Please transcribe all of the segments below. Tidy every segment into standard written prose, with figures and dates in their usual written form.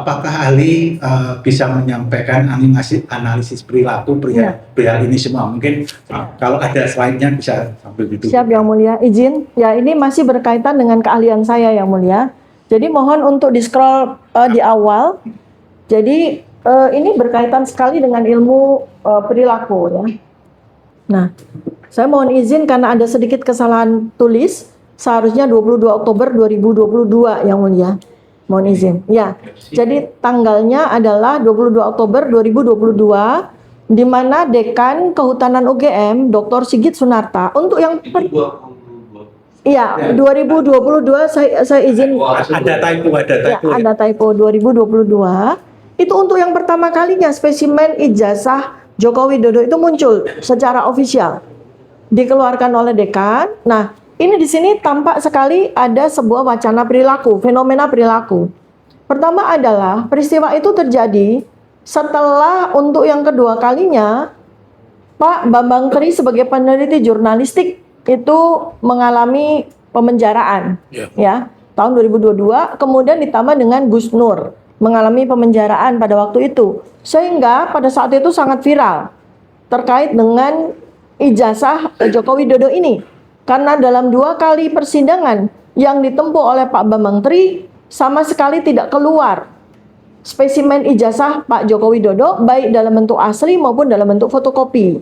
apakah ahli bisa menyampaikan analisis perilaku perihal ini semua? Mungkin kalau ada slide-nya bisa sambil duduk. Siap Yang Mulia, izin. Ya, ini masih berkaitan dengan keahlian saya Yang Mulia. Jadi mohon untuk di-scroll di awal. Jadi ini berkaitan sekali dengan ilmu perilaku ya. Nah, saya mohon izin karena ada sedikit kesalahan tulis. Seharusnya 22 Oktober 2022 Yang Mulia. Mohon izin. Ya, jadi tanggalnya adalah 22 Oktober 2022, di mana Dekan Kehutanan UGM, Dr. Sigit Sunarta, untuk yang iya, 2022 saya izin. Ada typo. Ya, ada typo 2022. Itu untuk yang pertama kalinya spesimen ijazah Joko Widodo itu muncul secara ofisial, dikeluarkan oleh Dekan. Nah, ini di sini tampak sekali ada sebuah wacana perilaku, fenomena perilaku. Pertama adalah peristiwa itu terjadi setelah untuk yang kedua kalinya Pak Bambang Tri sebagai peneliti jurnalistik itu mengalami pemenjaraan, ya, tahun 2022. Kemudian ditambah dengan Gus Nur mengalami pemenjaraan pada waktu itu, sehingga pada saat itu sangat viral terkait dengan ijazah Joko Widodo ini. Karena dalam 2 kali persidangan yang ditempuh oleh Pak Bambang Tri sama sekali tidak keluar spesimen ijazah Pak Joko Widodo, baik dalam bentuk asli maupun dalam bentuk fotokopi.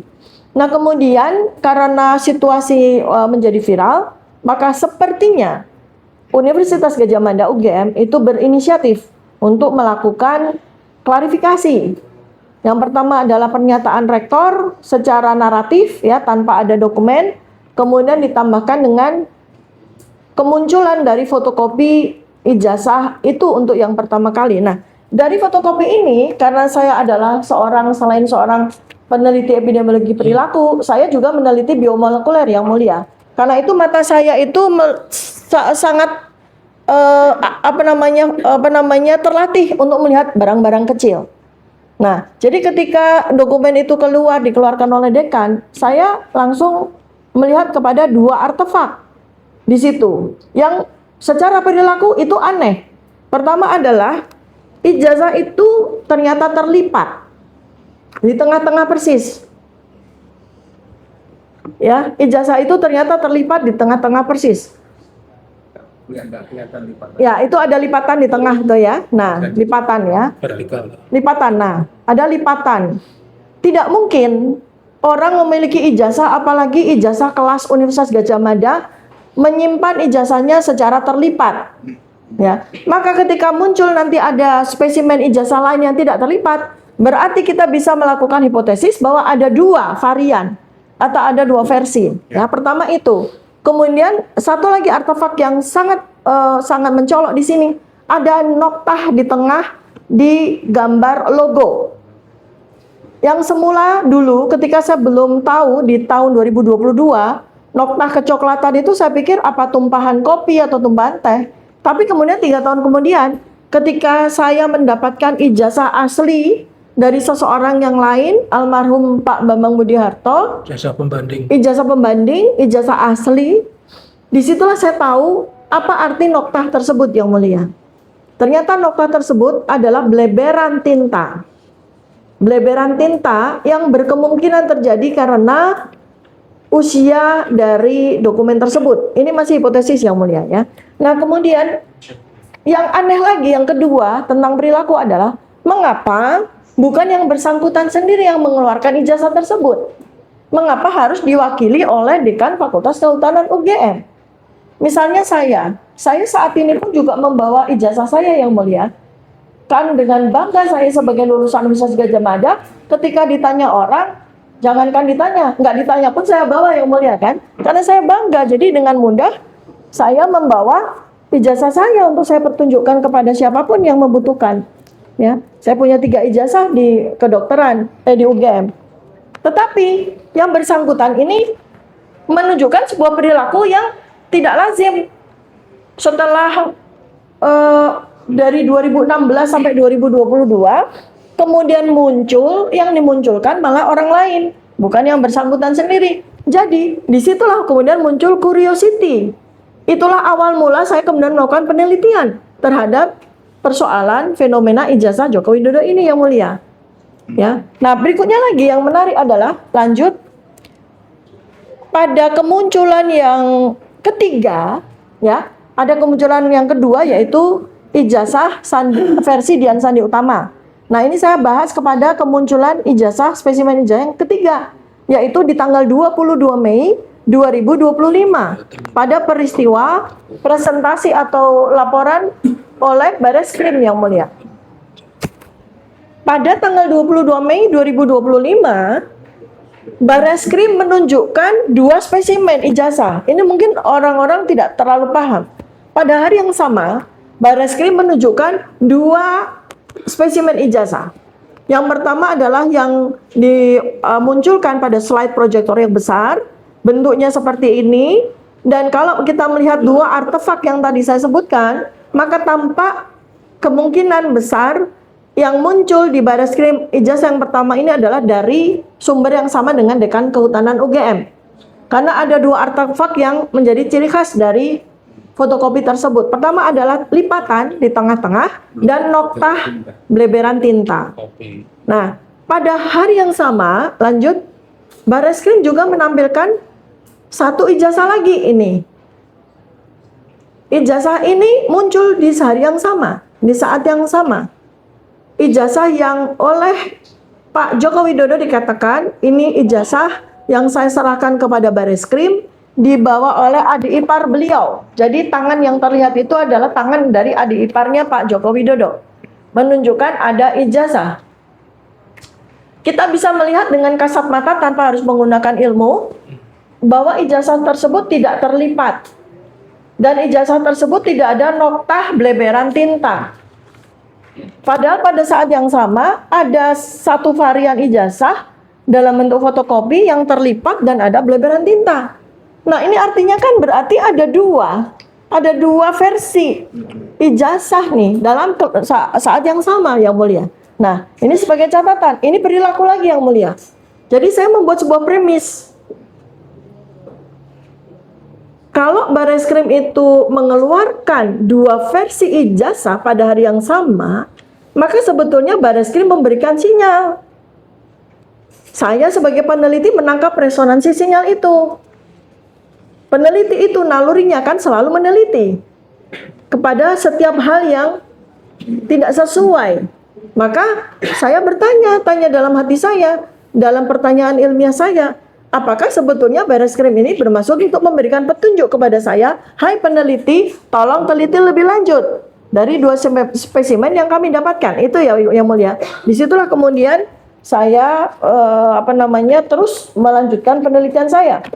Nah, kemudian karena situasi menjadi viral, maka sepertinya Universitas Gadjah Mada UGM itu berinisiatif untuk melakukan klarifikasi. Yang pertama adalah pernyataan rektor secara naratif ya, tanpa ada dokumen. Kemudian ditambahkan dengan kemunculan dari fotokopi ijazah itu untuk yang pertama kali. Nah, dari fotokopi ini, karena saya adalah selain seorang peneliti epidemiologi perilaku, saya juga meneliti biomolekuler Yang Mulia. Karena itu mata saya itu sangat terlatih untuk melihat barang-barang kecil. Nah, jadi ketika dokumen itu dikeluarkan oleh Dekan, saya langsung melihat kepada 2 artefak di situ yang secara perilaku itu aneh. Pertama adalah ijazah itu ternyata terlipat di tengah-tengah persis. Ya, ijazah itu ternyata terlipat di tengah-tengah persis. Ya, itu ada lipatan di tengah tuh ya. Nah, lipatan ya. Lipatan. Nah, ada lipatan. Tidak mungkin orang memiliki ijazah, apalagi ijazah kelas Universitas Gadjah Mada, menyimpan ijazahnya secara terlipat. Ya, maka ketika muncul nanti ada spesimen ijazah lain yang tidak terlipat, berarti kita bisa melakukan hipotesis bahwa ada 2 varian atau ada 2 versi. Ya, pertama itu. Kemudian satu lagi artefak yang sangat mencolok di sini, ada noktah di tengah di gambar logo. Yang semula dulu ketika saya belum tahu di tahun 2022, noktah kecoklatan itu saya pikir apa tumpahan kopi atau tumpahan teh. Tapi kemudian 3 tahun kemudian ketika saya mendapatkan ijazah asli dari seseorang yang lain, almarhum Pak Bambang Budiharto, ijazah pembanding, ijazah asli, disitulah saya tahu apa arti noktah tersebut Yang Mulia. Ternyata noktah tersebut adalah bleberan tinta. Bleberan tinta yang berkemungkinan terjadi karena usia dari dokumen tersebut. Ini masih hipotesis Yang Mulia ya. Nah, kemudian yang aneh lagi yang kedua tentang perilaku adalah mengapa bukan yang bersangkutan sendiri yang mengeluarkan ijazah tersebut? Mengapa harus diwakili oleh Dekan Fakultas Kehutanan UGM? Misalnya saya saat ini pun juga membawa ijazah saya Yang Mulia. Kan dengan bangga saya sebagai lulusan Universitas Gadjah Mada, ketika ditanya orang, jangankan ditanya, nggak ditanya pun saya bawa Yang Mulia kan, karena saya bangga. Jadi dengan mudah saya membawa ijazah saya untuk saya pertunjukkan kepada siapapun yang membutuhkan. Ya, saya punya 3 ijazah di kedokteran di UGM. Tetapi yang bersangkutan ini menunjukkan sebuah perilaku yang tidak lazim. Setelah dari 2016 sampai 2022, kemudian yang dimunculkan malah orang lain, bukan yang bersangkutan sendiri. Jadi, disitulah kemudian muncul curiosity. Itulah awal mula saya kemudian melakukan penelitian terhadap persoalan fenomena ijazah Joko Widodo ini yang mulia. Ya. Nah, berikutnya lagi yang menarik adalah lanjut pada kemunculan yang ketiga, ya, ada kemunculan yang kedua yaitu ijazah versi Dian Sandi Utama. Nah, ini saya bahas kepada kemunculan ijazah spesimen ijazah yang ketiga, yaitu di tanggal 22 Mei 2025 pada peristiwa presentasi atau laporan oleh Bareskrim yang mulia. Pada tanggal 22 Mei 2025, Bareskrim menunjukkan 2 spesimen ijazah. Ini mungkin orang-orang tidak terlalu paham. Pada hari yang sama, Bareskrim menunjukkan 2 spesimen ijazah. Yang pertama adalah yang dimunculkan pada slide proyektor yang besar, bentuknya seperti ini. Dan kalau kita melihat 2 artefak yang tadi saya sebutkan, maka tampak kemungkinan besar yang muncul di Bareskrim ijazah yang pertama ini adalah dari sumber yang sama dengan Dekan Kehutanan UGM. Karena ada 2 artefak yang menjadi ciri khas dari fotokopi tersebut. Pertama adalah lipatan di tengah-tengah dan noktah bleberan tinta. Nah, pada hari yang sama, lanjut, Bareskrim juga menampilkan 1 ijazah lagi ini. Ijazah ini muncul di hari yang sama, di saat yang sama. Ijazah yang oleh Pak Joko Widodo dikatakan ini ijazah yang saya serahkan kepada Bareskrim, dibawa oleh adik ipar beliau. Jadi tangan yang terlihat itu adalah tangan dari adik iparnya Pak Joko Widodo, menunjukkan ada ijazah. Kita bisa melihat dengan kasat mata tanpa harus menggunakan ilmu bahwa ijazah tersebut tidak terlipat dan ijazah tersebut tidak ada noktah bleberan tinta. Padahal pada saat yang sama ada 1 varian ijazah dalam bentuk fotokopi yang terlipat dan ada bleberan tinta. Nah, ini artinya kan berarti ada dua versi ijazah nih dalam saat yang sama yang mulia. Nah, ini sebagai catatan, ini perilaku lagi yang mulia. Jadi saya membuat sebuah premis. Kalau Bareskrim itu mengeluarkan 2 versi ijazah pada hari yang sama, maka sebetulnya Bareskrim memberikan sinyal. Saya sebagai peneliti menangkap resonansi sinyal itu. Peneliti itu nalurinya kan selalu meneliti kepada setiap hal yang tidak sesuai. Maka saya tanya dalam hati saya, dalam pertanyaan ilmiah saya, apakah sebetulnya Bareskrim ini bermaksud untuk memberikan petunjuk kepada saya, hai peneliti, tolong teliti lebih lanjut dari 2 spesimen yang kami dapatkan. Itu ya yang mulia. Disitulah kemudian saya terus melanjutkan penelitian saya.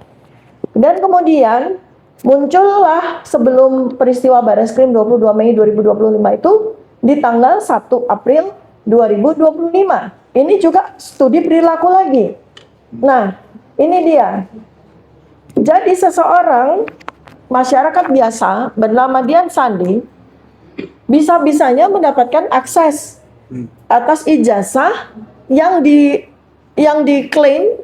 Dan kemudian muncullah sebelum peristiwa Bareskrim 22 Mei 2025 itu di tanggal 1 April 2025. Ini juga studi perilaku lagi. Nah, ini dia. Jadi seseorang masyarakat biasa bernama Dian Sandi bisa-bisanya mendapatkan akses atas ijazah yang diklaim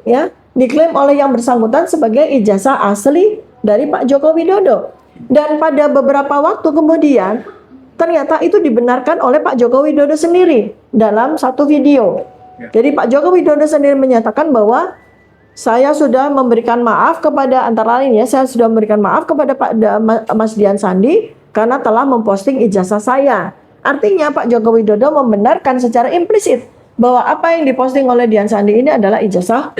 oleh yang bersangkutan sebagai ijazah asli dari Pak Joko Widodo. Dan pada beberapa waktu kemudian ternyata itu dibenarkan oleh Pak Joko Widodo sendiri dalam satu video. Jadi Pak Joko Widodo sendiri menyatakan bahwa saya sudah memberikan maaf kepada, antara lain ya, saya sudah memberikan maaf kepada Mas Dian Sandi karena telah memposting ijazah saya. Artinya Pak Joko Widodo membenarkan secara implisit bahwa apa yang diposting oleh Dian Sandi ini adalah ijazah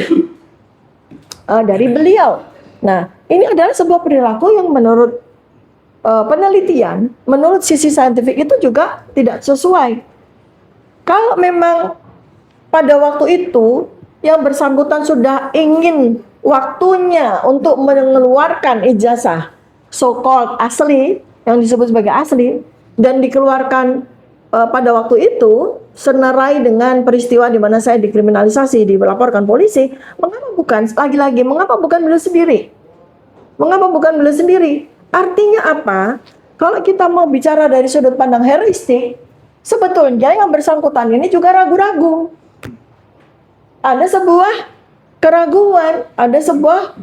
dari beliau. Nah, ini adalah sebuah perilaku yang menurut penelitian, menurut sisi saintifik itu juga tidak sesuai. Kalau memang pada waktu itu yang bersangkutan sudah ingin waktunya untuk mengeluarkan ijazah so-called asli, yang disebut sebagai asli, dan dikeluarkan pada waktu itu senerai dengan peristiwa di mana saya dikriminalisasi, dilaporkan polisi, mengapa bukan beliau sendiri? Mengapa bukan beliau sendiri? Artinya apa? Kalau kita mau bicara dari sudut pandang heuristik, sebetulnya yang bersangkutan ini juga ragu-ragu. Ada sebuah keraguan, ada sebuah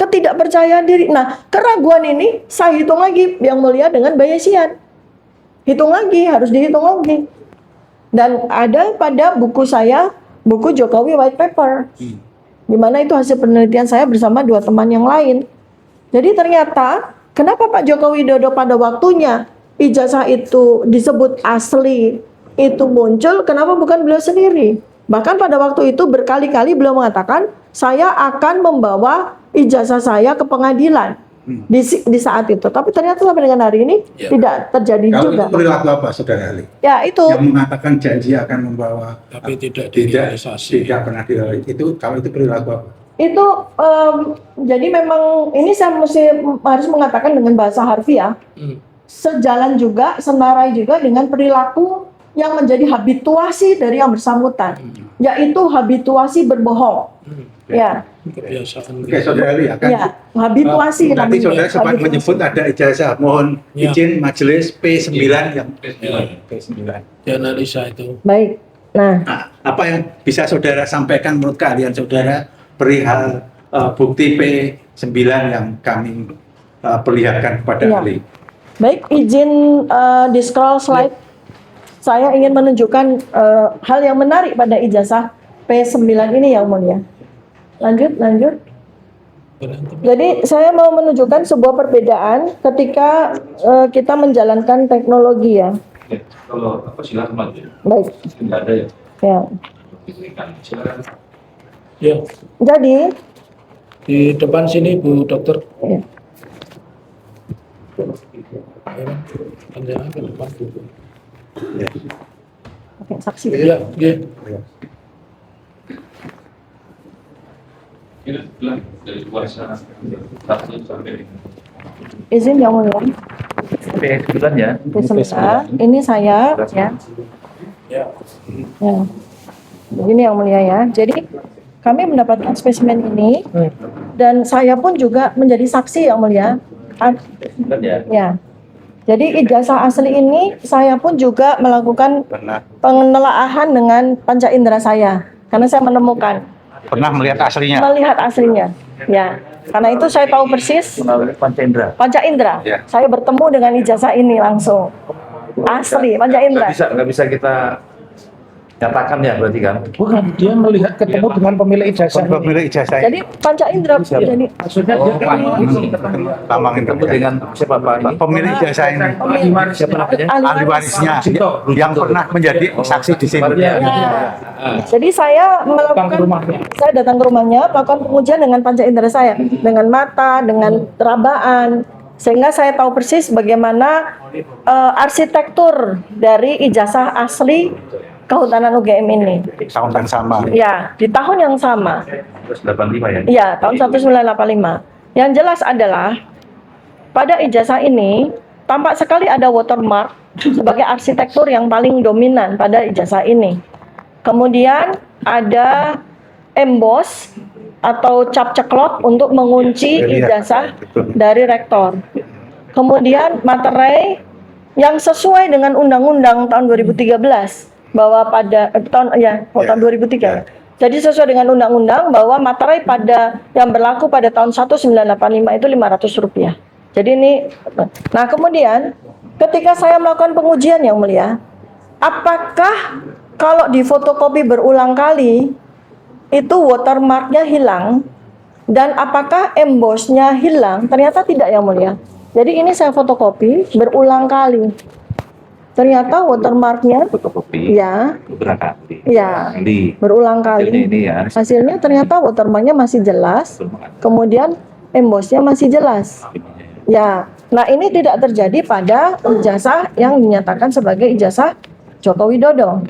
ketidakpercayaan diri. Nah, keraguan ini saya hitung lagi yang mulia dengan Bayesian. hitung lagi, harus dihitung lagi. Dan ada pada buku saya, buku Jokowi White Paper, di mana itu hasil penelitian saya bersama 2 teman yang lain. Jadi ternyata kenapa Pak Joko Widodo pada waktunya ijazah itu disebut asli itu muncul, kenapa bukan beliau sendiri? Bahkan pada waktu itu berkali-kali beliau mengatakan, saya akan membawa ijazah saya ke pengadilan di saat itu. Tapi ternyata sampai dengan hari ini tidak terjadi Kalau juga. itu perilaku apa, Saudara Ali? Ya itu. Yang mengatakan janji akan membawa, tapi tidak pernah direalisasi. Itu kalau itu perilaku apa? Itu jadi memang ini saya harus mengatakan dengan bahasa harfiah, sejalan juga, senarai juga dengan perilaku yang menjadi habituasi dari yang bersangkutan, yaitu habituasi berbohong. Ya. Kebiasaan. Oke, Saudara Ali akan. Ya, habituasi. Nanti Saudara sempat Habituasi. menyebut ada ijazah. Mohon izin majelis P9 yang P9. Dianalisa itu. Baik. Nah, Apa yang bisa Saudara sampaikan menurut kalian Saudara perihal bukti P9 yang kami perlihatkan kepada Ya. ahli? baik, izin di scroll slide. Saya ingin menunjukkan hal yang menarik pada ijazah P9 ini yang mulia. Lanjut. Jadi saya mau menunjukkan sebuah perbedaan ketika kita menjalankan teknologi ya. Kalau apa silakan Mas. Baik. Tidak ada ya. Ya. Silakan. Ya, Jadi di depan sini Bu Dokter. ya, Panjang ke depan Bu. oke, saksi. Iya, iya. Ini bilang dari kuasa 1 sampai Izin yang mulia. P9 ya. Sebentar. Ini saya ya. Ya. Ya. Begini yang mulia ya. Jadi kami mendapatkan spesimen ini dan saya pun juga menjadi saksi yang mulia. P9 ya. Ya. Jadi ijazah asli ini saya pun juga melakukan penelaahan dengan panca indera saya karena saya menemukan Pernah melihat aslinya? melihat aslinya. Ya. Karena itu saya tahu persis Melalui Pancendra. panca indera. Ya. Saya bertemu dengan ijazah ini langsung. Asli panca indera. Nggak bisa kita nyatakan ya berarti kan? Bukan, dia melihat ketemu dengan pemilik ijazah. Pemilik ijazah ini. Jadi panca indera jadi Maksudnya Oh, dia Lambang ketemu dengan siapa Pak ini? pemilik ijazah ini. Siapa namanya? Ahli warisnya yang pernah menjadi saksi di sini. Ya. Jadi saya saya datang ke rumahnya, melakukan pengujian dengan panca indera saya, dengan mata, dengan terabaan, sehingga saya tahu persis bagaimana arsitektur dari ijazah asli Kehutanan UGM ini. Tahun yang sama. Ya, di tahun yang sama. 185 ya. Iya, tahun 1985. Yang jelas adalah pada ijazah ini tampak sekali ada watermark sebagai arsitektur yang paling dominan pada ijazah ini. Kemudian ada emboss atau cap ceklot untuk mengunci ijazah dari rektor. Kemudian materai yang sesuai dengan undang-undang tahun 2013 bahwa pada tahun 2003. Jadi sesuai dengan undang-undang bahwa materai pada yang berlaku pada tahun 1985 itu Rp500. Jadi ini, nah kemudian ketika saya melakukan pengujian yang mulia, apakah kalau difotokopi berulang kali itu watermarknya hilang dan apakah embossnya hilang? Ternyata tidak yang mulia. Jadi ini saya fotokopi berulang kali. Ternyata watermarknya Fotokopi. ya, Beberapa kali. ya, Di berulang hasilnya kali. ini ya. Hasilnya ternyata watermarknya masih jelas, kemudian embossnya masih jelas. Ya, nah ini tidak terjadi pada ijazah yang dinyatakan sebagai ijazah Joko Widodo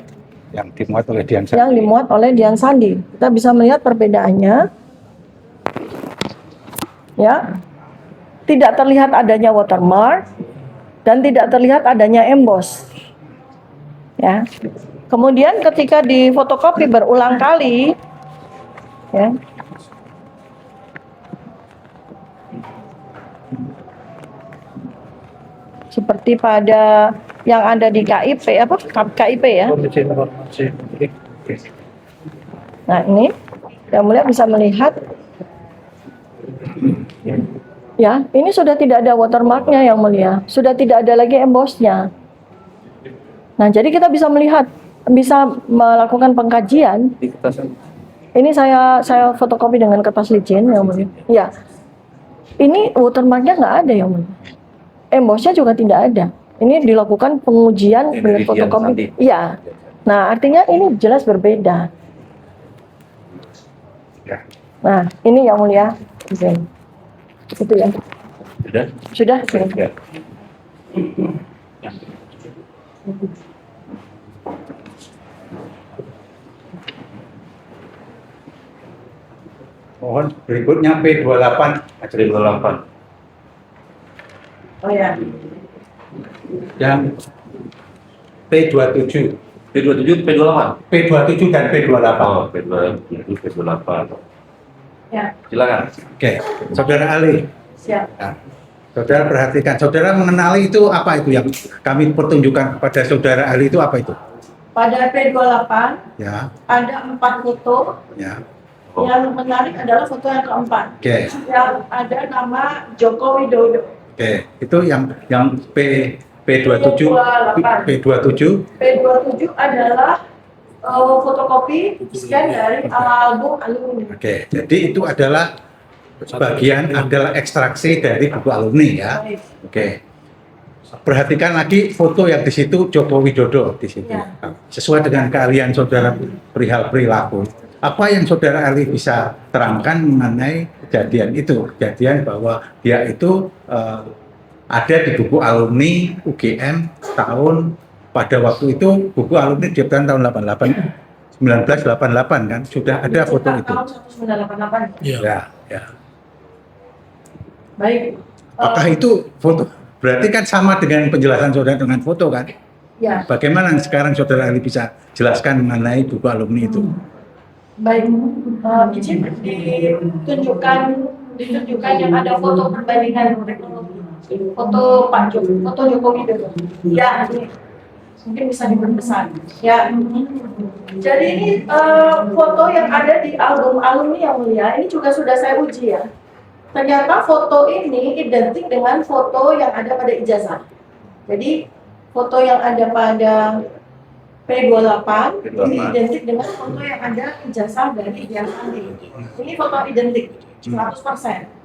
Yang dimuat oleh Dian Sandi. yang dimuat oleh Dian Sandi. Kita bisa melihat perbedaannya. Ya, tidak terlihat adanya watermark dan tidak terlihat adanya emboss. Ya. Kemudian ketika difotokopi berulang kali, ya, seperti pada yang ada di KIP apa KIP ya. Komisi Informasi. Nah ini yang mulia bisa melihat, ya ini sudah tidak ada watermarknya yang mulia, sudah tidak ada lagi embossnya. Nah, jadi kita bisa melihat, bisa melakukan pengkajian. Di kertas. Ini saya fotokopi dengan kertas licin, yang mulia. Ya, ini watermarknya nggak ada, yang mulia. Embossnya juga tidak ada. Ini dilakukan pengujian dengan Penelitian fotokopi. sandi. Iya. Nah, artinya ini jelas berbeda. Ya. Nah, ini yang mulia. Oke. Itu ya. Sudah? Sudah? Ya. Mohon berikutnya P28. Jadi 28. Oh ya. Yang P27. P27, P28. P27 dan P28. Oh, P27, P28. Ya, Silakan. Oke, Saudara Ali. siap. Nah, saudara perhatikan, saudara mengenali itu apa itu yang kami pertunjukkan kepada saudara Ali itu apa itu? Pada P28 Ya, ada 4 foto. ya. Oh. Yang menarik adalah foto yang keempat. Oke, Yang ada nama Joko Widodo. oke. Itu yang P27, P27. P27 adalah fotokopi scan dari album alumni. Oke, jadi itu adalah bagian adalah ekstraksi dari buku alumni ya. Baik. Oke. Perhatikan lagi foto yang di situ Joko Widodo di situ. Ya. Sesuai dengan keahlian saudara perihal perilaku. Apa yang saudara Ali bisa terangkan mengenai kejadian itu? Kejadian bahwa dia itu ada di buku alumni UGM tahun pada waktu itu buku alumni diciptakan tahun 1988 kan sudah ada foto itu. Tahun 1988. Ya. Ya, ya. Baik. Apakah itu foto? Berarti kan sama dengan penjelasan saudara dengan foto kan? Ya, Bagaimana sekarang saudara Ali bisa jelaskan mengenai buku alumni itu? baik. Izin ditunjukkan yang ada foto perbandingan teknologi. Foto Pak Joko, foto Joko Widodo. Ya, ini mungkin bisa diperbesar. Ya. Jadi ini foto yang ada di album alumni yang mulia. Ini juga sudah saya uji ya. Ternyata foto ini identik dengan foto yang ada pada ijazah. Jadi foto yang ada pada P28 ini identik dengan foto yang ada ijazah dari Dian Sandi. Ini foto identik 100%.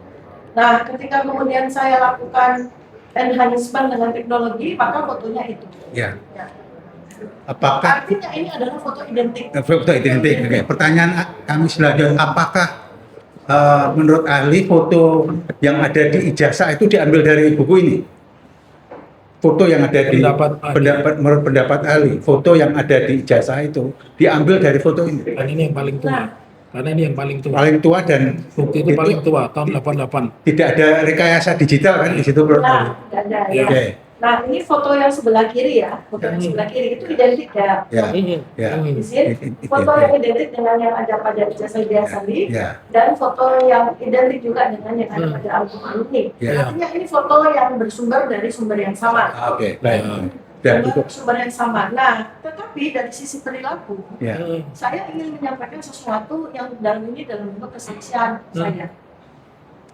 Nah, ketika kemudian saya lakukan enhancement dengan teknologi, maka fotonya itu. Ya. Ya. Apakah Artinya ini adalah foto identik. foto identik? Oke. Pertanyaan kami selanjutnya, apakah menurut ahli foto yang ada di ijazah itu diambil dari buku ini? Foto yang ada di menurut pendapat ahli, foto yang ada di ijazah itu diambil dari foto ini. Dan ini yang paling tua. Nah. Karena ini yang paling tua. Paling tua dan Bukti itu paling tua, tahun 88. tidak ada rekayasa digital kan di situ menurut ahli. Nah, ada Ya. ya. Oke. Nah, ini foto yang sebelah kiri ya. Foto yang sebelah kiri itu identik ya. Ya. Ini. Ya. Ini. Izin, foto yang identik dengan yang ada pada ijazah Dian Sandi. Ya. Dan foto yang identik juga dengan yang ada pada album alumni. Ya. Artinya ini foto yang bersumber dari sumber yang sama. Oke, baik. Dan Dengan cukup. sumber yang sama. Nah, tetapi dari sisi perilaku, Ya. saya ingin menyampaikan sesuatu yang dalam bentuk kesaksian saya.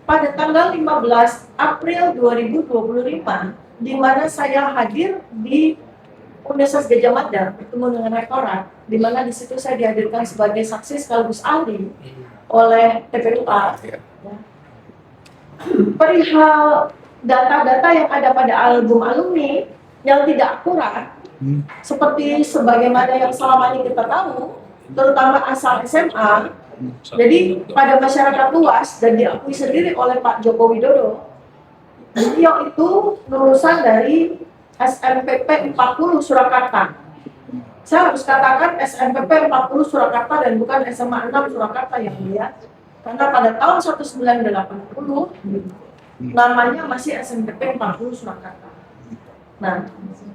Pada tanggal 15 April 2025, di mana saya hadir di Universitas Gadjah Mada bertemu dengan rektorat, di mana di situ saya dihadirkan sebagai saksi sekaligus ahli oleh TPUA. Ya. Ya. Perihal data-data yang ada pada album alumni yang tidak akurat, seperti sebagaimana yang selama ini kita tahu, terutama asal SMA. Jadi pada masyarakat luas dan diakui sendiri oleh Pak Joko Widodo, beliau itu lulusan dari SNPP 40 Surakarta. Saya harus katakan SNPP 40 Surakarta dan bukan SMA 6 Surakarta yang mulia. Karena pada tahun 1980 namanya masih SNPP 40 Surakarta. Nah,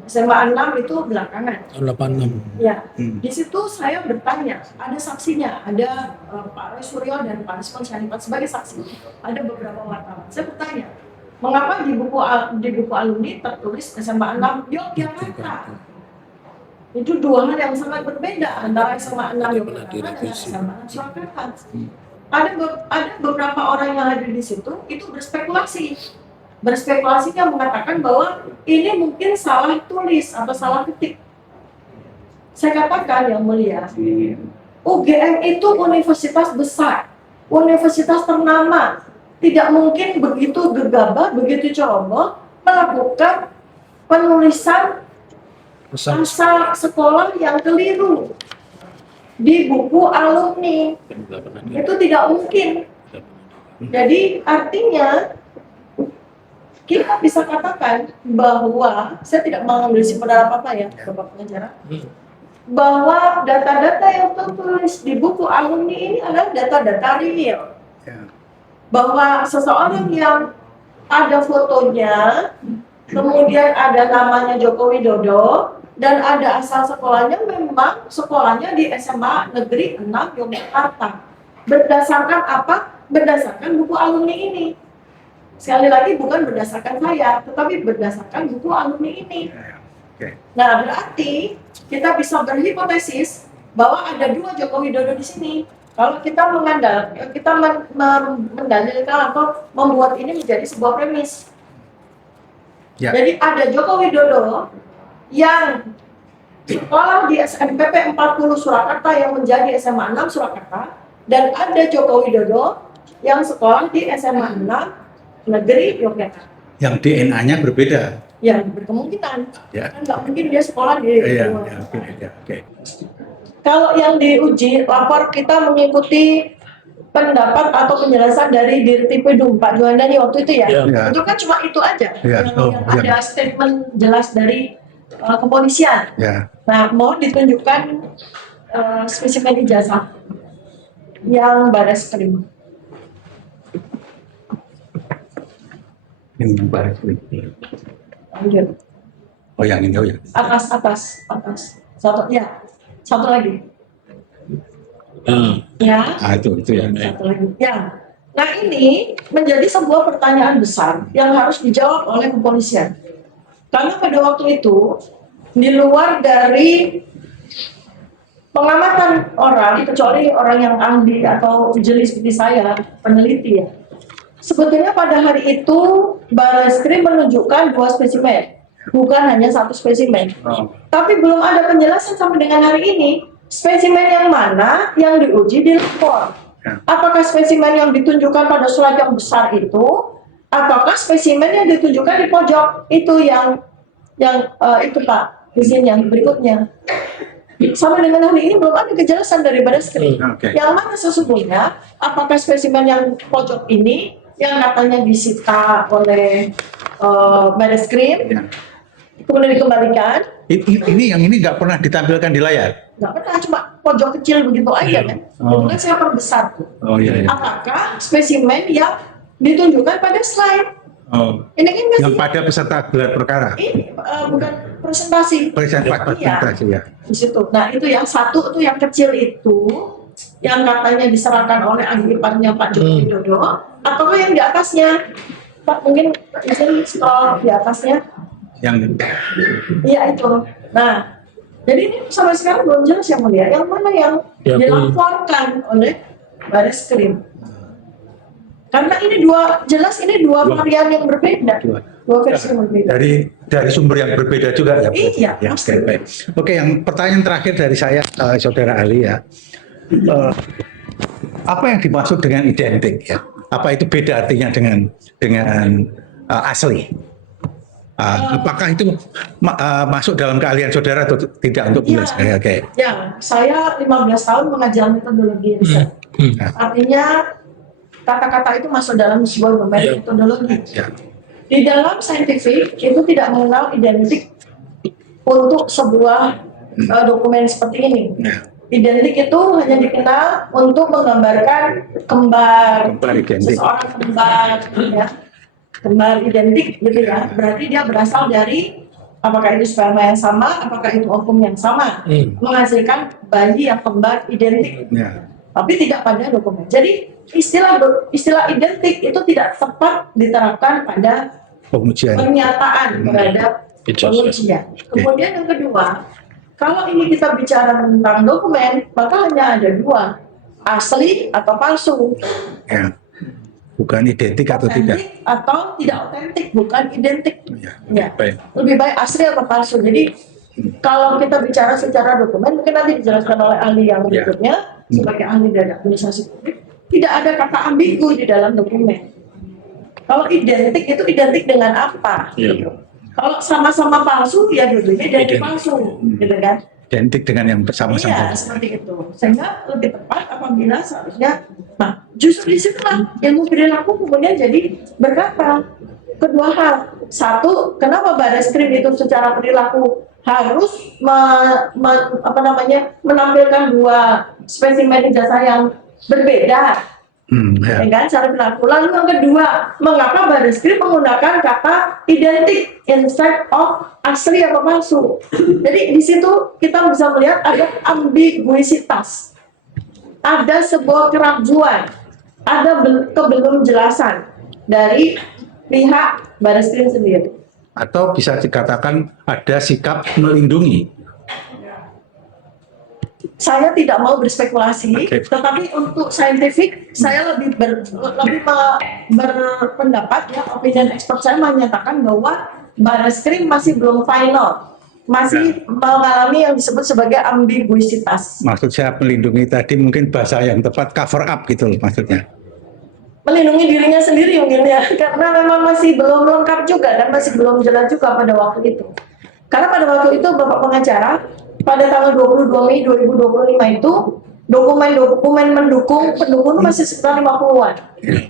SMA 6 itu belakangan. Tahun 86. Ya, di situ saya bertanya, ada saksinya, ada Pak Roy Suryo dan Pak Rizwan Syarifat sebagai saksi. Ada beberapa wartawan. Saya bertanya, mengapa di buku alumni tertulis SMA 6 Yogyakarta? Itu dua hal yang sangat berbeda antara SMA 6 Yogyakarta dan SMA 6 Surakarta. Ada beberapa orang yang hadir di situ itu berspekulasi. Berspekulasinya mengatakan bahwa ini mungkin salah tulis atau salah ketik. saya katakan yang mulia, UGM itu universitas besar, universitas ternama. Tidak mungkin begitu gegabah, begitu ceroboh melakukan penulisan asal sekolah yang keliru di buku alumni. Itu tidak mungkin. Jadi artinya kita bisa katakan bahwa saya tidak mengambil kesimpulan apa-apa ya, Bapak pengacara, bahwa data-data yang tertulis di buku alumni ini adalah data-data real. Ya. Bahwa seseorang yang ada fotonya, kemudian ada namanya Joko Widodo, dan ada asal sekolahnya, memang sekolahnya di SMA Negeri 6 Yogyakarta. Berdasarkan apa? Berdasarkan buku alumni ini. Sekali lagi bukan berdasarkan saya, tetapi berdasarkan buku alumni ini. Oke. Nah, berarti kita bisa berhipotesis bahwa ada 2 Joko Widodo di sini. Kalau kita mendalilkan atau membuat ini menjadi sebuah premis. Ya. Jadi ada Joko Widodo yang sekolah di SMPP 40 Surakarta yang menjadi SMA 6 Surakarta, dan ada Joko Widodo yang sekolah di SMA 6 Negeri Yogyakarta. Yang DNA-nya berbeda. Ya, berkemungkinan. Ya. Kan nggak mungkin dia sekolah di Iya, luar. ya, oke. Kalau yang diuji, lapor kita mengikuti pendapat atau penjelasan dari Dirtipidum Pak Juandani waktu itu ya. Ya. Itu kan cuma itu aja Ya. yang ada statement jelas dari kepolisian. Ya. Nah, mohon ditunjukkan spesimen ijazah yang Baris Krim. Ini baris ini. Lanjut. Oh, yang ini, oh ya. Atas. Satu lagi. Ya. Ah, itu ya. Satu lagi. Ya. Nah, ini menjadi sebuah pertanyaan besar yang harus dijawab oleh kepolisian. Karena pada waktu itu, di luar dari pengamatan orang, kecuali orang yang ahli atau jeli seperti saya, peneliti ya, sebetulnya pada hari itu Barreskrim menunjukkan 2 spesimen, bukan hanya 1 spesimen. Tapi belum ada penjelasan sampai dengan hari ini, spesimen yang mana yang diuji di lapor. Apakah spesimen yang ditunjukkan pada slide yang besar itu, ataukah spesimen yang ditunjukkan di pojok itu yang itu Pak, di sini yang berikutnya. Sampai dengan hari ini belum ada kejelasan dari Barreskrim. Oke. Yang mana sesungguhnya, apakah spesimen yang pojok ini yang katanya disita oleh Barreskrim, Ya. kemudian dikembalikan, Ini yang ini nggak pernah ditampilkan di layar. nggak pernah, cuma pojok kecil begitu aja kan. Oh. Kemudian saya perbesar tuh. Oh iya. Apakah spesimen yang ditunjukkan pada slide? Oh. Ini kan Yang masih pada peserta gelar perkara. ini bukan presentasi. Presentasi ya. Di situ. Nah, itu yang satu tuh yang kecil itu yang katanya diserahkan oleh ahli iparnya Pak Joko Widodo, atau yang di atasnya? Pak, mungkin izin scroll di atasnya. Yang Iya itu. Nah, jadi ini sampai sekarang belum jelas yang mulia. Yang mana yang dilaporkan oleh Barreskrim? Karena ini dua varian yang berbeda, dua versi yang berbeda. dari sumber yang berbeda juga ya. Iya, Ya, pasti. oke, baik. Oke, yang pertanyaan terakhir dari saya, Saudara Ali ya. Apa yang dimaksud dengan identik ya? Apa itu beda artinya dengan asli? Apakah itu masuk dalam keahlian saudara atau tidak untuk Iya. menjelaskan? Oke. Ya, saya 15 tahun mengajar metodologi riset. Artinya kata-kata itu masuk dalam sebuah domain metodologi. Ya. Di dalam saintifik itu tidak mengenal identik untuk sebuah dokumen seperti ini. Ya. Identik itu hanya dikenal untuk menggambarkan kembar, identik. seseorang kembar, ya. Kembar identik gitu ya. Berarti dia berasal dari apakah itu sperma yang sama, apakah itu ovum yang sama, menghasilkan bayi yang kembar identik. Ya. Tapi tidak pada dokumen. Jadi istilah identik itu tidak tepat diterapkan pada Pengujian. pernyataan terhadap pengujian. Kemudian yang kedua, kalau ini kita bicara tentang dokumen, maka hanya ada 2, asli atau palsu. Ya. Bukan identik atau tidak. Otentik atau tidak otentik, bukan identik. Ya. Ya. Baik. Lebih baik asli atau palsu. Jadi Kalau kita bicara secara dokumen, mungkin nanti dijelaskan oleh ahli yang berikutnya sebagai ahli dari administrasi publik, tidak ada kata ambigu di dalam dokumen. Kalau identik itu identik dengan apa? Kalau sama-sama palsu, ya dulunya identik palsu, gitu kan? Identik dengan yang bersama-sama. Iya, seperti itu. Sehingga lebih tepat apabila seharusnya, nah justru disitulah ilmu perilaku kemudian jadi berkata kedua hal. Satu, kenapa Barreskrim itu secara perilaku harus menampilkan dua spesimen ijazah yang berbeda, ya kan, cara perilaku. Lalu yang kedua, mengapa Barreskrim menggunakan kata identik instead of asli atau palsu? Jadi di situ kita bisa melihat ada ambiguisitas, ada sebuah keraguan, ada kebelumjelasan dari pihak Barreskrim sendiri. Atau bisa dikatakan ada sikap melindungi. Saya tidak mau berspekulasi, tetapi untuk saintifik saya lebih berpendapat, ya, opinion expert saya menyatakan bahwa Barreskrim masih belum final, masih mengalami yang disebut sebagai ambiguisitas. Maksud saya melindungi tadi mungkin bahasa yang tepat cover up gitu loh maksudnya. Melindungi dirinya sendiri mungkin ya, karena memang masih belum lengkap juga dan masih belum jelas juga pada waktu itu. Karena pada waktu itu Bapak pengacara pada tanggal 22 Mei 2025 itu dokumen mendukung pendukung itu masih sekitar 50-an.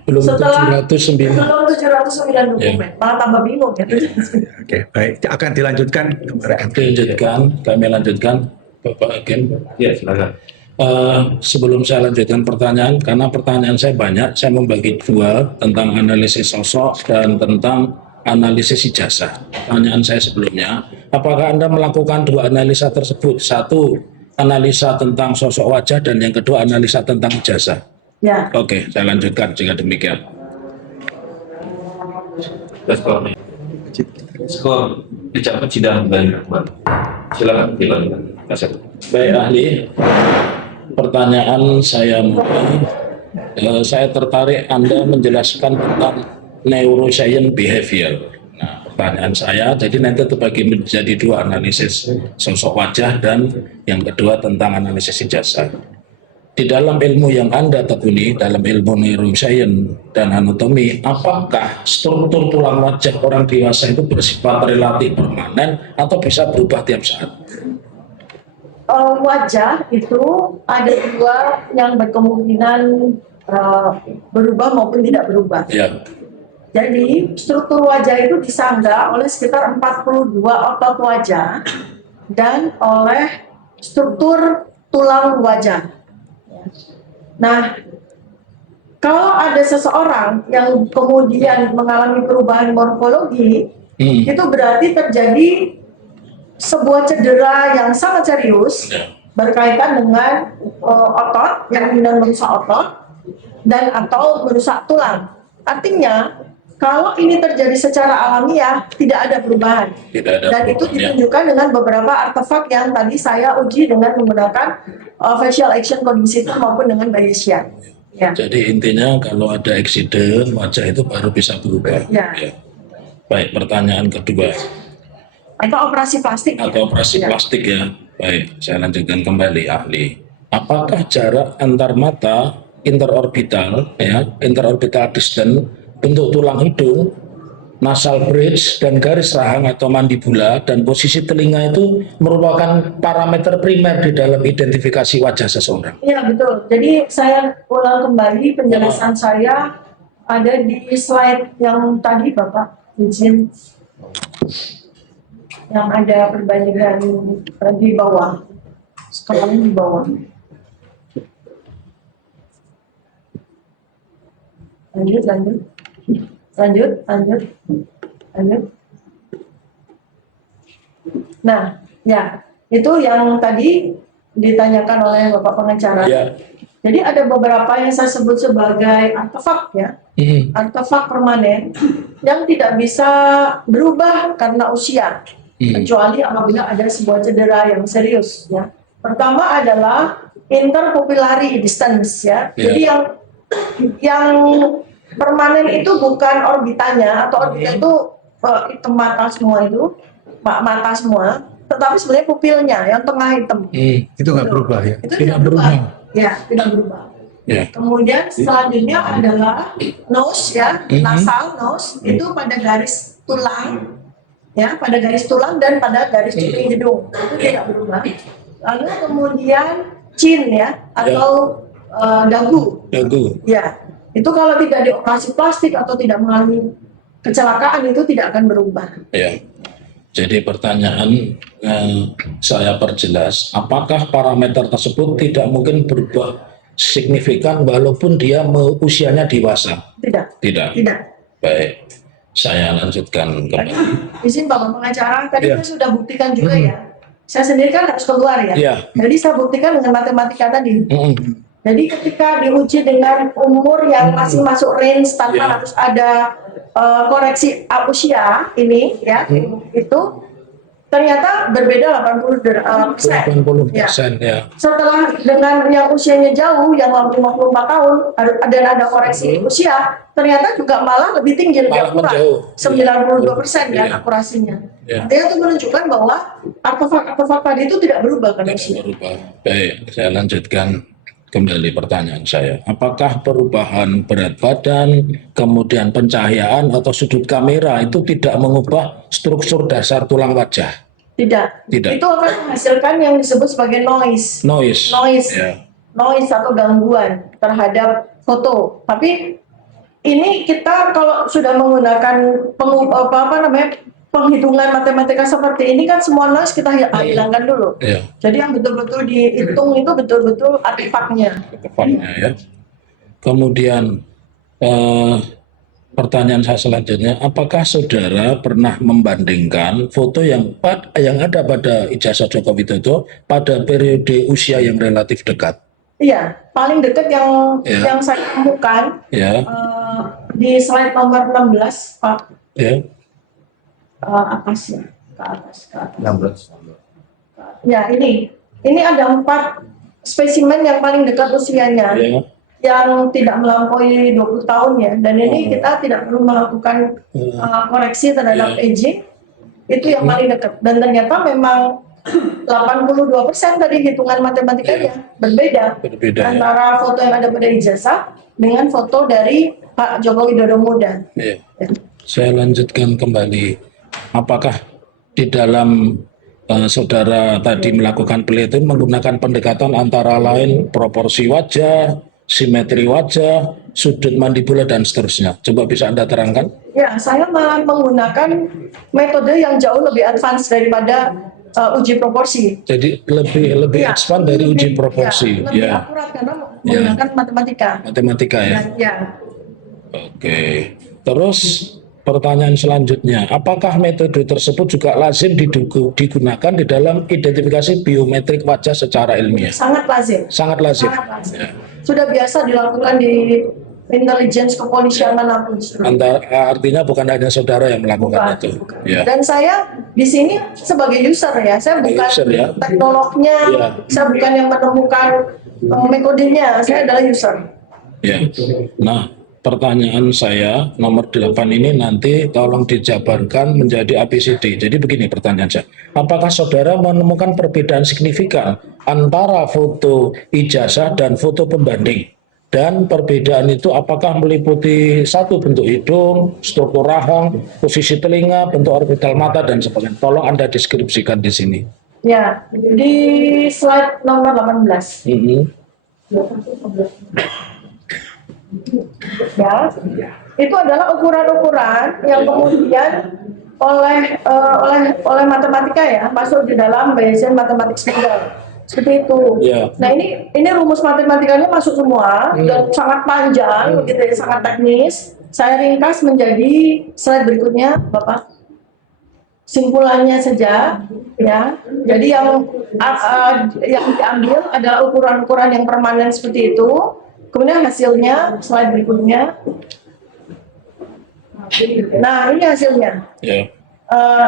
Belum Setelah 709. belum 709 dokumen, malah tambah bingung ya. Oke, baik. Akan dilanjutkan. Kami lanjutkan, Bapak Hakim. Ya, silakan. Sebelum saya lanjutkan pertanyaan, karena pertanyaan saya banyak, saya membagi dua tentang analisis sosok dan tentang analisis ijazah. Pertanyaan saya sebelumnya, apakah Anda melakukan dua analisa tersebut? Satu, analisa tentang sosok wajah, dan yang kedua, analisa tentang ijazah. Ya. Oke, saya lanjutkan jika demikian. Skor dicabut sidang kembali. Silakan dilanjutkan. Baik ahli, pertanyaan saya mulai. Saya tertarik Anda menjelaskan tentang neuroscience behavior. Nah, pertanyaan saya, jadi nanti terbagi menjadi dua, analisis sosok wajah dan yang kedua tentang analisis ijazah. Di dalam ilmu yang Anda tekuni, dalam ilmu neuroscience dan anatomi, apakah struktur tulang wajah orang dewasa itu bersifat relatif permanen atau bisa berubah tiap saat? Wajah itu ada dua yang berkemungkinan berubah maupun tidak berubah. Ya. Jadi struktur wajah itu disangga oleh sekitar 42 otot wajah dan oleh struktur tulang wajah. Nah, kalau ada seseorang yang kemudian mengalami perubahan morfologi, itu berarti terjadi sebuah cedera yang sangat serius berkaitan dengan otot yang kemudian merusak otot dan atau merusak tulang. Artinya, kalau ini terjadi secara alamiah, tidak ada perubahan. Dan itu ditunjukkan dengan beberapa artefak yang tadi saya uji dengan menggunakan facial action cognition maupun dengan Bayesian. Ya. Jadi intinya kalau ada eksiden, wajah itu baru bisa berubah. Ya. Baik, pertanyaan kedua. Atau operasi plastik. Atau operasi plastik ya. Baik, saya lanjutkan kembali ahli. Apakah jarak antar mata interorbital, interorbital distance, bentuk tulang hidung, nasal bridge, dan garis rahang atau mandibula, dan posisi telinga itu merupakan parameter primer di dalam identifikasi wajah seseorang? Iya, betul. Jadi saya ulang kembali penjelasan saya ada di slide yang tadi Bapak izin, yang ada perbandingan di bawah, skalanya di bawah. Lanjut. Nah, ya, itu yang tadi ditanyakan oleh Bapak pengacara. Ya. Jadi ada beberapa yang saya sebut sebagai artefak ya, artefak permanen yang tidak bisa berubah karena usia, kecuali apabila ada sebuah cedera yang serius ya. Pertama adalah interpupillary distance ya. Jadi yang permanen itu bukan orbitanya, atau orbitnya itu mata semua itu, mata semua, tetapi sebenarnya pupilnya yang tengah hitam. Itu nggak berubah ya? Itu Tidak berubah. Ya, tidak berubah. Ya. Kemudian selanjutnya adalah nose ya, nasal nose itu pada garis tulang, ya, pada garis tulang dan pada garis cuping hidung itu tidak berubah. Lalu kemudian chin ya atau dagu, ya, itu kalau tidak dioperasi plastik atau tidak mengalami kecelakaan itu tidak akan berubah. Ya. Jadi pertanyaan saya perjelas, apakah parameter tersebut tidak mungkin berubah signifikan walaupun dia usianya dewasa? Tidak. Tidak. Tidak. Baik, saya lanjutkan kembali. Izin Bapak pengacara, tadi saya sudah buktikan juga ya. Saya sendiri kan harus keluar ya. Iya. Jadi saya buktikan dengan matematika tadi. Jadi ketika diuji dengan umur yang masih masuk range tanpa harus ada koreksi usia ini ya, itu ternyata berbeda 80%. 80%, ya. Setelah dengan yang usianya jauh, yang 54 tahun, dan ada koreksi usia, ternyata juga malah lebih tinggi, lebih Malah akurat. menjauh. 92% kan Iya. akurasinya. Iya. Artinya itu menunjukkan bahwa artefak-artefak tadi itu tidak berubah kan usia. Berubah. Baik, saya lanjutkan kembali pertanyaan saya. Apakah perubahan berat badan, kemudian pencahayaan atau sudut kamera itu tidak mengubah struktur dasar tulang wajah? Tidak. Tidak. Itu akan menghasilkan yang disebut sebagai noise. Noise. Ya. Noise atau gangguan terhadap foto. Tapi ini kita kalau sudah menggunakan penghitungan matematika seperti ini kan semua noise kita hilangkan dulu. Ya. Jadi yang betul-betul dihitung itu betul-betul artefaknya. Artefaknya ya. Kemudian pertanyaan saya selanjutnya, apakah saudara pernah membandingkan foto yang ada pada ijazah Joko Widodo pada periode usia yang relatif dekat? Iya, paling dekat yang saya temukan di slide nomor 16, Pak. Ya. Atas ya, ke atas. 16. Ya, ini ada 4 spesimen yang paling dekat usianya. Yang tidak melampaui 20 tahun ya, dan ini kita tidak perlu melakukan koreksi terhadap aging, itu yang paling dekat, dan ternyata memang 82% tadi hitungan matematikanya berbeda antara foto yang ada pada ijazah dengan foto dari Pak Joko Widodo muda. Saya lanjutkan kembali, apakah di dalam saudara tadi melakukan penelitian menggunakan pendekatan antara lain proporsi wajah, simetri wajah, sudut mandibula dan seterusnya. Coba bisa Anda terangkan? Ya, saya malah menggunakan metode yang jauh lebih advance daripada uji proporsi. Jadi lebih expand dari uji proporsi. Lebih akurat karena menggunakan matematika. Matematika ya. Ya. Oke. Terus pertanyaan selanjutnya, apakah metode tersebut juga lazim digunakan di dalam identifikasi biometrik wajah secara ilmiah? Sangat lazim. Sangat lazim. Sangat lazim. Ya. Sudah biasa dilakukan di intelligence kepolisian manapun. Artinya bukan hanya saudara yang melakukan itu. Bukan. Ya. Dan saya di sini sebagai user ya, saya bukan teknolognya, saya bukan yang menemukan metodenya, saya adalah user. Ya. Nah, pertanyaan saya nomor 8 ini nanti tolong dijabarkan menjadi ABCD. Jadi begini pertanyaan saya. Apakah saudara menemukan perbedaan signifikan antara foto ijazah dan foto pembanding? Dan perbedaan itu apakah meliputi satu bentuk hidung, struktur rahang, posisi telinga, bentuk orbital mata, dan sebagainya. Tolong Anda deskripsikan di sini. Ya, di slide nomor 18. Ya, itu adalah ukuran-ukuran yang kemudian oleh matematika ya masuk di dalam Bayesian Mathematics Model. Seperti itu. Nah ini rumus matematikanya masuk semua dan sangat panjang, begitu ya, sangat teknis. Saya ringkas menjadi slide berikutnya, Bapak. Simpulannya saja, ya. Jadi yang diambil adalah ukuran-ukuran yang permanen seperti itu. Kemudian hasilnya slide berikutnya. Nah ini hasilnya.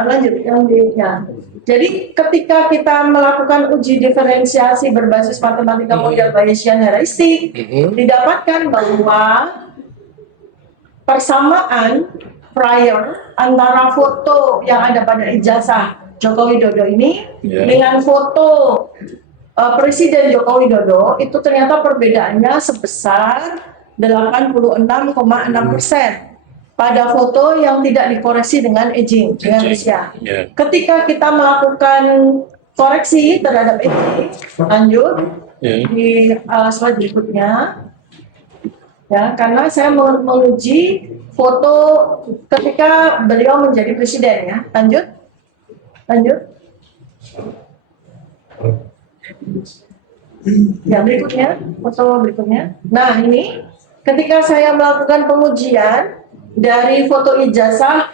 Lanjut ya. Jadi ketika kita melakukan uji diferensiasi berbasis matematika model Bayesian heuristik, didapatkan bahwa persamaan prior antara foto yang ada pada ijazah Joko Widodo ini Ya. dengan foto Presiden Joko Widodo itu ternyata perbedaannya sebesar 86,6% pada foto yang tidak dikoreksi dengan aging, dengan usia. Ya. Ketika kita melakukan koreksi terhadap aging, lanjut Ya. di slide berikutnya, ya, karena saya menguji foto ketika beliau menjadi presiden, ya. Lanjut. Ya, berikutnya, foto berikutnya. Nah, ini ketika saya melakukan pengujian dari foto ijazah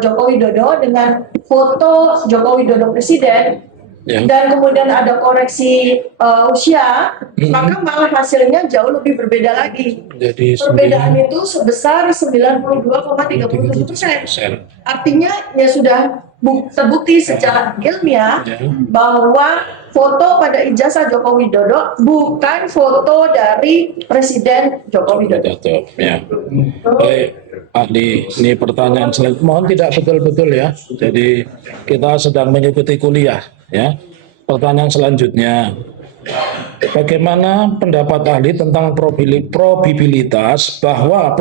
Joko Widodo dengan foto Joko Widodo presiden, Ya. dan kemudian ada koreksi usia, maka malah hasilnya jauh lebih berbeda lagi. Jadi Perbedaan itu sebesar 92,37%. Artinya ya sudah terbukti secara ilmiah Ya. bahwa foto pada ijazah Joko Widodo bukan foto dari Presiden Joko Widodo. Betul, ya. Baik, ahli, ini pertanyaan selanjutnya. Mohon tidak betul-betul ya. Jadi kita sedang mengikuti kuliah, ya. Pertanyaan selanjutnya, bagaimana pendapat ahli tentang probabilitas bahwa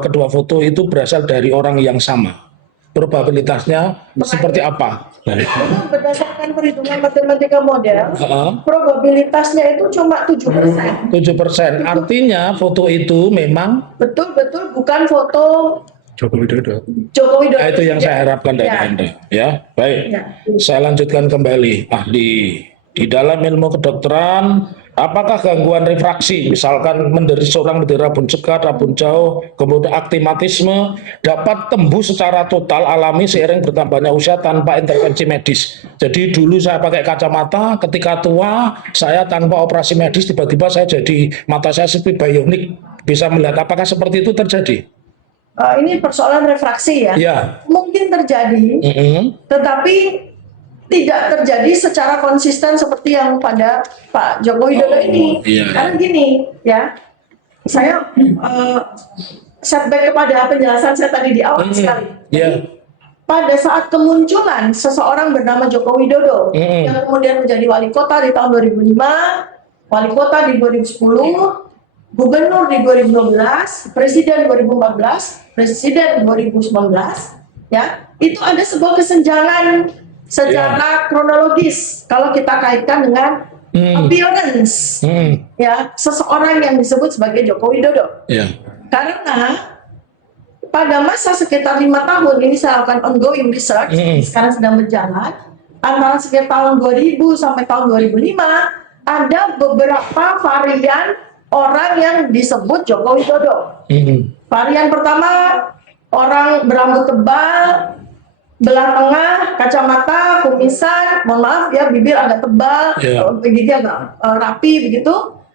kedua foto itu berasal dari orang yang sama? Probabilitasnya seperti apa? Itu berdasarkan perhitungan matematika model, Heeh. probabilitasnya itu cuma 7%. 7%. Artinya foto itu memang Betul-betul bukan foto Joko Widodo. Joko Widodo. itu yang saya harapkan dari Ya. Anda. Ya, baik. Ya. Saya lanjutkan kembali, ahli. Di dalam ilmu kedokteran, apakah gangguan refraksi, misalkan seorang menderita rabun cekat, rabun jauh, kemudian astigmatisme, dapat tembus secara total alami seiring bertambahnya usia tanpa intervensi medis? Jadi dulu saya pakai kacamata, ketika tua saya tanpa operasi medis, tiba-tiba saya jadi mata saya seperti bionik, bisa melihat. Apakah seperti itu terjadi? Ini persoalan refraksi ya. Ya. Mungkin terjadi, Mm-mm. tetapi tidak terjadi secara konsisten seperti yang pada Pak Joko Widodo ini. Iya. Karena gini, ya, saya setback kepada penjelasan saya tadi di awal sekali. Ya. Pada saat kemunculan seseorang bernama Joko Widodo yang kemudian menjadi wali kota di tahun 2005, wali kota di 2010, gubernur di 2012, presiden 2014, presiden 2019, ya, itu ada sebuah kesenjangan secara kronologis kalau kita kaitkan dengan appearance, ya, seseorang yang disebut sebagai Joko Widodo. Ya. Karena pada masa sekitar 5 tahun ini saya lakukan ongoing research, sekarang sedang berjalan, antara sekitar tahun 2000 sampai tahun 2005 ada beberapa varian orang yang disebut Joko Widodo. Varian pertama, orang berambut tebal, belah tengah, kacamata, kumisan, mohon maaf ya, bibir agak tebal, gigi agak rapi begitu.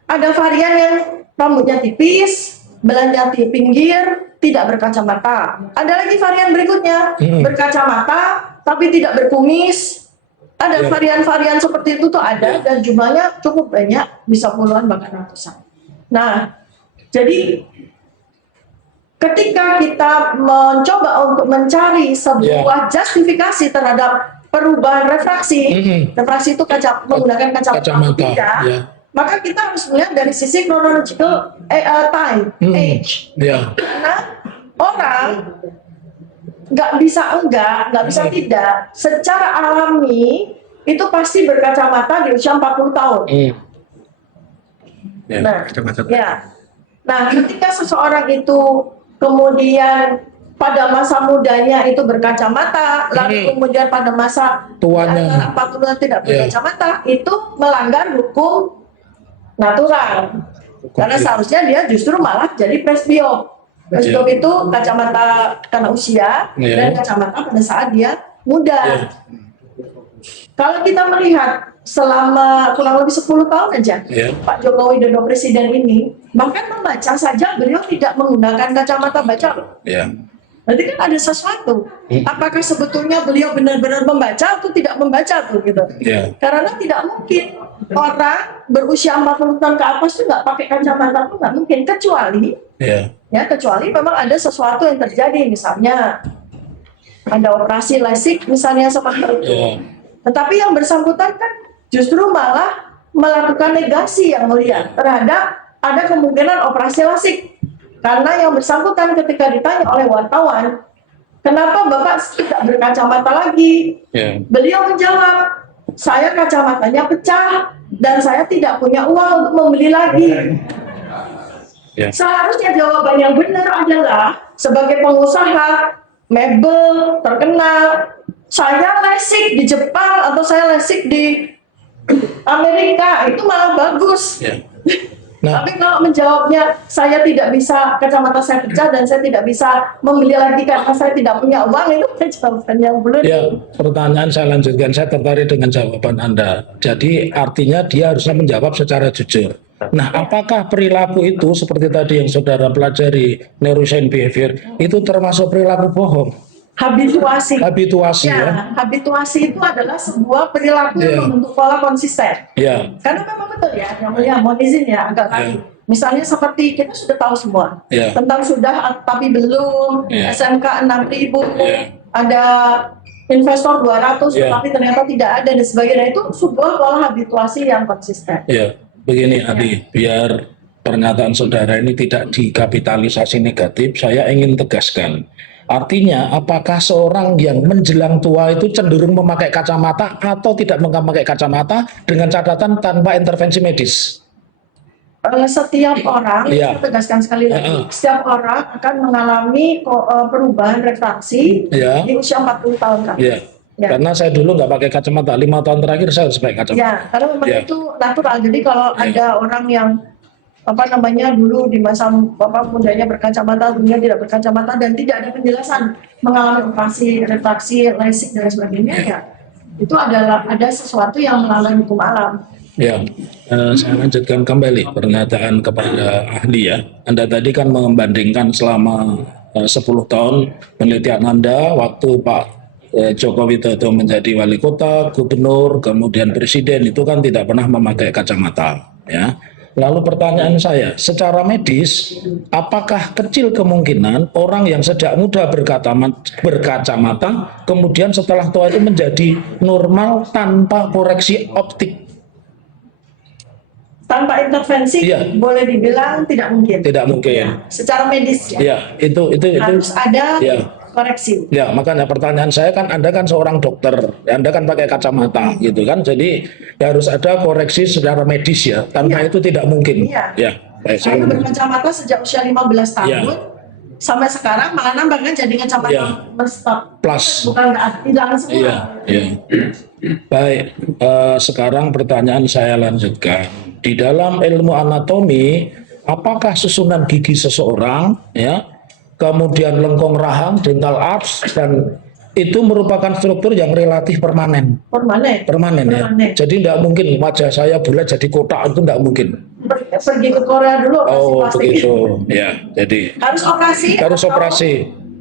Ada varian yang rambutnya tipis, belahnya di pinggir, tidak berkacamata. Ada lagi varian berikutnya, berkacamata tapi tidak berkumis. Ada varian-varian seperti itu tuh ada, dan jumlahnya cukup banyak, bisa puluhan bahkan ratusan. Nah, jadi ketika kita mencoba untuk mencari sebuah justifikasi terhadap perubahan refraksi, refraksi itu menggunakan kacamata berbeda, maka kita harus melihat dari sisi chronological time, age. Karena orang nggak bisa tidak, secara alami itu pasti berkacamata di usia 40 tahun. Nah, ketika seseorang itu kemudian pada masa mudanya itu berkacamata, lalu kemudian pada masa tuanya 40 tidak berkacamata, itu melanggar hukum natural. Karena seharusnya dia justru malah jadi presbiop. Presbiop itu kacamata karena usia dan kacamata pada saat dia muda. Kalau kita melihat selama kurang lebih 10 tahun aja Pak Joko Widodo presiden ini, bahkan membaca saja beliau tidak menggunakan kacamata baca. Berarti kan ada sesuatu. Apakah sebetulnya beliau benar-benar membaca atau tidak membaca tuh gitu? Karena tidak mungkin orang berusia 40 tahun ke atas itu nggak pakai kacamata, tuh nggak mungkin, kecuali kecuali memang ada sesuatu yang terjadi, misalnya ada operasi lasik misalnya seperti itu. Ya. Tetapi yang bersangkutan kan justru malah melakukan negasi yang mulia terhadap ada kemungkinan operasi lasik. Karena yang bersangkutan ketika ditanya oleh wartawan, kenapa Bapak tidak berkacamata lagi? Ya. Beliau menjawab, saya kacamatanya pecah dan saya tidak punya uang untuk membeli lagi. Ya. Seharusnya jawaban yang benar adalah sebagai pengusaha mebel terkenal, saya lesik di Jepang atau saya lesik di Amerika, itu malah bagus. Ya. Nah, Tapi kalau menjawabnya, saya tidak bisa, kacamata saya pecah dan saya tidak bisa membeli lagi karena saya tidak punya uang, itu kan jawaban yang belum. ya, pertanyaan saya lanjutkan. Saya tertarik dengan jawaban Anda. Jadi artinya dia harusnya menjawab secara jujur. Nah, apakah perilaku itu seperti tadi yang saudara pelajari neuroscience behavior itu termasuk perilaku bohong? Habituasi. Habituasi ya? Ya, habituasi itu adalah sebuah perilaku Ya. yang membentuk pola konsisten. Ya, Karena memang betul ya, namanya mohon izin ya agak lain. Misalnya seperti kita sudah tahu semua Ya. tentang sudah tapi belum, Ya. SMK 6.000, Ya. ada investor 200 Ya. tapi ternyata tidak ada dan sebagainya, itu sebuah pola habituasi yang konsisten. ya. Begini Adi, biar pernyataan saudara ini tidak dikapitalisasi negatif, saya ingin tegaskan. Artinya, apakah seorang yang menjelang tua itu cenderung memakai kacamata atau tidak memakai kacamata dengan catatan tanpa intervensi medis? Setiap orang, Iya. saya tegaskan sekali lagi, Heeh. setiap orang akan mengalami perubahan refraksi Iya. di usia 40 tahun kan. Ya, Ya. karena saya dulu nggak pakai kacamata, 5 tahun terakhir saya harus pakai kacamata. Ya, karena memang Ya. itu natural. Jadi kalau ada orang yang dulu di masa mudanya berkacamata, kemudian tidak berkacamata dan tidak ada penjelasan mengalami operasi refraksi, lasik dan sebagainya, ya itu adalah ada sesuatu yang melawan hukum alam. Ya, saya lanjutkan kembali pernyataan kepada ahli ya. Anda tadi kan membandingkan selama 10 tahun penelitian Anda waktu Pak Joko Widodo menjadi wali kota, gubernur, kemudian presiden itu kan tidak pernah memakai kacamata ya. Lalu pertanyaan saya, secara medis, apakah kecil kemungkinan orang yang sejak muda berkacamata, kemudian setelah tua itu menjadi normal tanpa koreksi optik? Tanpa intervensi, Iya. boleh dibilang tidak mungkin. Tidak mungkin. Secara medis ya, Ya, itu harus ada ya. koreksi. Ya, makanya pertanyaan saya kan Anda kan seorang dokter, Anda kan pakai kacamata gitu kan, jadi ya harus ada koreksi secara medis ya, tanpa Iya. itu tidak mungkin. Iya. Ya, baik, Saya saya berkacamata sejak usia 15 tahun Iya. sampai sekarang, malah nambah kan jadi kacamata Iya. stop. plus. Bukan nggak hilang semua. Iya, iya. Baik, sekarang pertanyaan saya lanjutkan. Di dalam ilmu anatomi, apakah susunan gigi seseorang, ya, kemudian lengkung rahang, dental arch, dan itu merupakan struktur yang relatif permanen. Permanen. Permanen ya. Permanen. Jadi tidak mungkin wajah saya bulat jadi kotak, itu tidak mungkin. Pergi ke Korea dulu operasi Oh, plastik. begitu. Ya, jadi Harus operasi. harus atau operasi.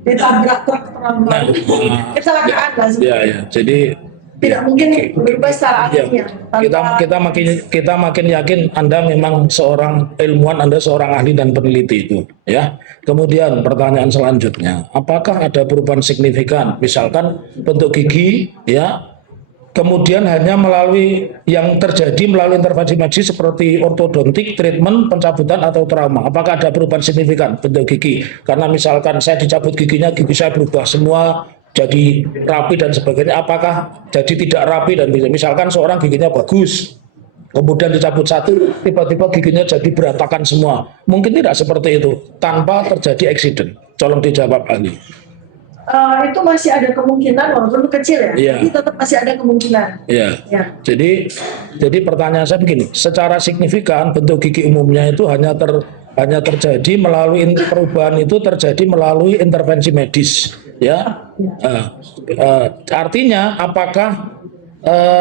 Ditabrak truk terlalu. Nah, Kecelakaan lah sebenarnya. Ya, ya. Jadi Tidak ya, mungkin ki- berubah secara ya, alamiah. kita makin yakin Anda memang seorang ilmuwan, Anda seorang ahli dan peneliti itu, ya. Kemudian pertanyaan selanjutnya, apakah ada perubahan signifikan, misalkan bentuk gigi, ya, kemudian hanya melalui yang terjadi melalui intervensi medis seperti ortodontik, treatment, pencabutan atau trauma. Apakah ada perubahan signifikan bentuk gigi? Karena misalkan saya dicabut giginya, gigi saya berubah semua jadi rapi dan sebagainya. Apakah jadi tidak rapi dan misalkan seorang giginya bagus, kemudian dicabut satu, tiba-tiba giginya jadi berantakan semua. Mungkin tidak seperti itu tanpa terjadi accident. Tolong dijawab ahli. Itu masih ada kemungkinan walaupun kecil ya. Iya. Tapi tetap masih ada kemungkinan. Ya. Ya. Jadi pertanyaan saya begini, secara signifikan bentuk gigi umumnya itu hanya terjadi melalui perubahan itu terjadi melalui intervensi medis, ya. Artinya apakah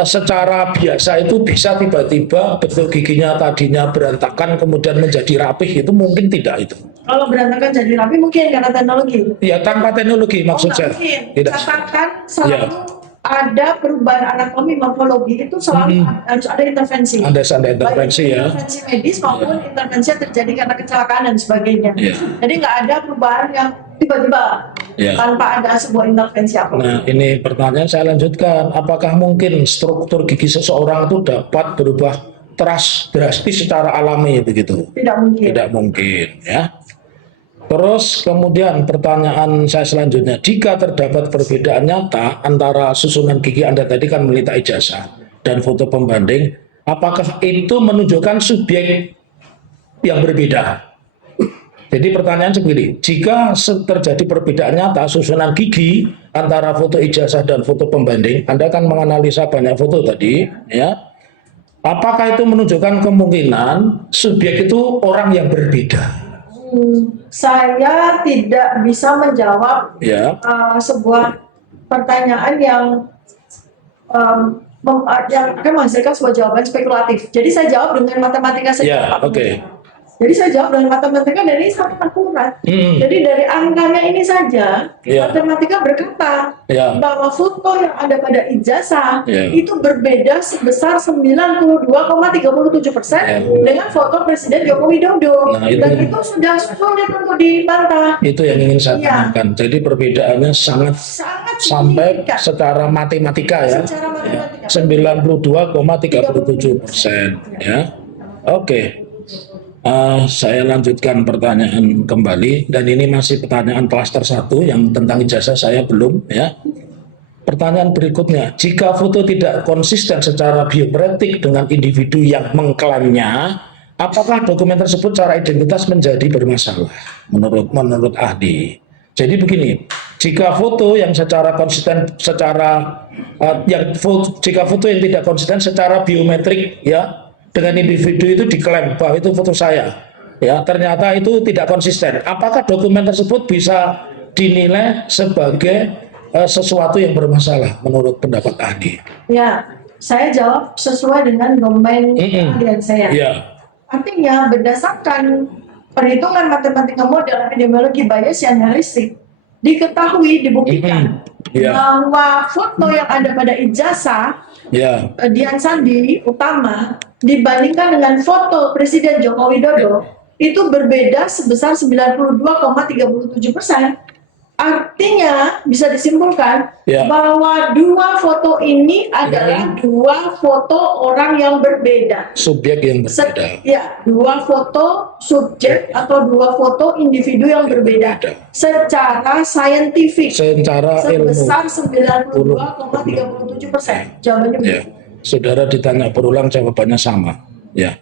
secara biasa itu bisa tiba-tiba bentuk giginya tadinya berantakan kemudian menjadi rapih, itu mungkin tidak itu? Kalau berantakan jadi rapi mungkin karena teknologi. Ya tanpa teknologi maksud nggak saya. mungkin. Tidak. Catatan selalu Ya. ada perubahan anatomi morfologi itu selalu harus ada intervensi. Ada intervensi Baik ya. intervensi medis maupun intervensi yang terjadi karena kecelakaan dan sebagainya. Iya. Jadi nggak ada perubahan yang tiba-tiba Iya. tanpa ada sebuah intervensi apa. Nah, ini pertanyaan saya lanjutkan. Apakah mungkin struktur gigi seseorang itu dapat berubah drastis secara alami begitu? Tidak mungkin. Tidak mungkin, ya. Terus kemudian pertanyaan saya selanjutnya, jika terdapat perbedaan nyata antara susunan gigi Anda tadi kan meminta ijazah dan foto pembanding, apakah itu menunjukkan subjek yang berbeda? Jadi pertanyaan seperti, jika terjadi perbedaan nyata susunan gigi antara foto ijazah dan foto pembanding, Anda kan menganalisa banyak foto tadi, ya. Apakah itu menunjukkan kemungkinan subjek itu orang yang berbeda? Saya tidak bisa menjawab Ya. sebuah pertanyaan yang akan menghasilkan sebuah jawaban spekulatif. Jadi saya jawab dengan matematika saja. Ya, Pak. oke. Jadi saya jawab dengan matematika dan ini sangat akurat. Hmm. Jadi dari angkanya ini saja, Ya. matematika berkata Ya. bahwa foto yang ada pada ijazah Ya. itu berbeda sebesar 92,37% Ya. dengan foto Presiden Joko Widodo. Nah, itu- Dan itu sudah sulit untuk dibantah. Itu yang ingin saya Iya. tanyakan. Jadi perbedaannya sangat Sangat sampai signifikan. secara matematika ya. Secara matematika. 92,37% ya. Oke. Saya lanjutkan pertanyaan kembali dan ini masih pertanyaan klaster 1 yang tentang ijazah saya belum ya. Pertanyaan berikutnya, jika foto tidak konsisten secara biometrik dengan individu yang mengklaimnya, apakah dokumen tersebut secara identitas menjadi bermasalah menurut ahli? Jadi begini, jika foto yang secara konsisten jika foto yang tidak konsisten secara biometrik ya dengan individu itu diklaim bahwa itu foto saya, ya ternyata itu tidak konsisten. Apakah dokumen tersebut bisa dinilai sebagai sesuatu yang bermasalah menurut pendapat ahli? Ya, saya jawab sesuai dengan domain keahlian saya. Ya, Artinya berdasarkan perhitungan matematika model epidemiologi Bayesian heuristik diketahui dibuktikan Ya. bahwa foto yang ada pada ijazah ya, Dian Sandi utama dibandingkan dengan foto Presiden Joko Widodo itu berbeda sebesar 92,37%. Artinya bisa disimpulkan Ya. bahwa dua foto ini adalah dua foto orang yang berbeda. subjek yang berbeda. Ya, dua foto subjek atau dua foto individu yang berbeda secara saintifik Secara ilmu. sebesar 92,37%. Jawabannya Ya, saudara ditanya berulang jawabannya sama. Ya.